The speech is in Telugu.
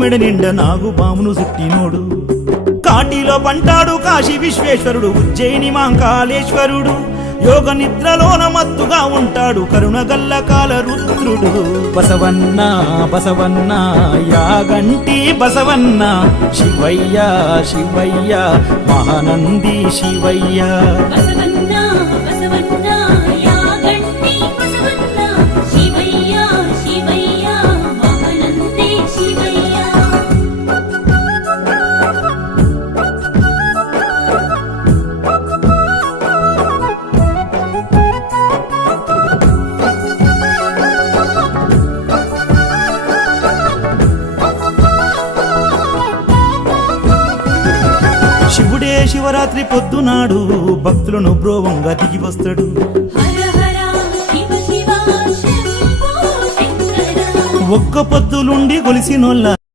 మెడ నిండ నాగుపామును చుట్టినోడు కాటిలో పంటాడు కాశీ విశ్వేశ్వరుడు ఉజ్జయిని మాంకాళేశ్వరుడు యోగ నిద్రలోన మత్తుగా ఉంటాడు కరుణగల్ల కాల రుద్రుడు బసవన్న బసవన్న యాగంటి బసవన్న శివయ్య శివయ్య మహానంది శివయ్య శివుడే శివరాత్రి పొద్దునాడు భక్తులను బ్రోవంగా దిగి వస్తాడు ఒక్క పొద్దులుండి గొలిసినోళ్ళ